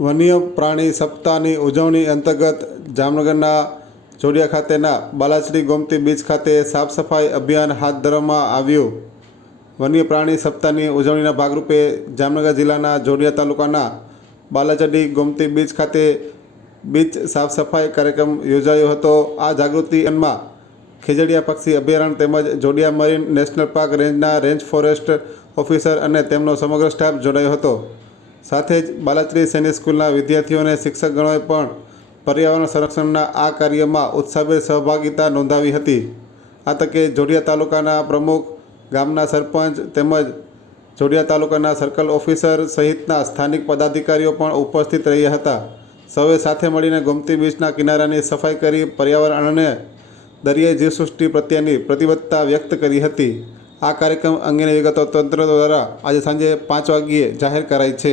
વન્ય પ્રાણી સપ્તાહની ઉજવણી અંતર્ગત જામનગરના જોડિયા ખાતેના બાલાશ્રી ગોમતી બીચ ખાતે સાફ સફાઈ અભિયાન હાથ ધરવામાં આવ્યું. વન્ય પ્રાણી સપ્તાહની ઉજવણીના ભાગરૂપે જામનગર જિલ્લાના જોડિયા તાલુકાના બાલાચડી ગોમતી બીચ ખાતે બીચ સાફ સફાઈ કાર્યક્રમ યોજાયો હતો. આ જાગૃતિમાં ખેજડિયા પક્ષી અભયારણ્ય તેમજ જોડિયા મરીન નેશનલ પાર્ક રેન્જના રેન્જ ફોરેસ્ટ ઓફિસર અને તેમનો સમગ્ર સ્ટાફ જોડાયો હતો. સાથે જ બાલાત્રી સૈન્ય સ્કૂલના વિદ્યાર્થીઓ અને શિક્ષકગણોએ પણ પર્યાવરણ સંરક્ષણના આ કાર્યમાં ઉત્સાહભેર સહભાગિતા નોંધાવી હતી. આ તકે જોડિયા તાલુકાના પ્રમુખ, ગામના સરપંચ તેમજ જોડિયા તાલુકાના સર્કલ ઓફિસર સહિતના સ્થાનિક પદાધિકારીઓ પણ ઉપસ્થિત રહ્યા હતા. સૌએ સાથે મળીને ગોમતી બીચના કિનારાની સફાઈ કરી પર્યાવરણ અને દરિયાઈ જીવસૃષ્ટિ પ્રત્યેની પ્રતિબદ્ધતા વ્યક્ત કરી હતી. આ કાર્યક્રમ અંગેની વિગતો તંત્ર દ્વારા આજે સાંજે પાંચ વાગ્યે જાહેર કરાઈ છે.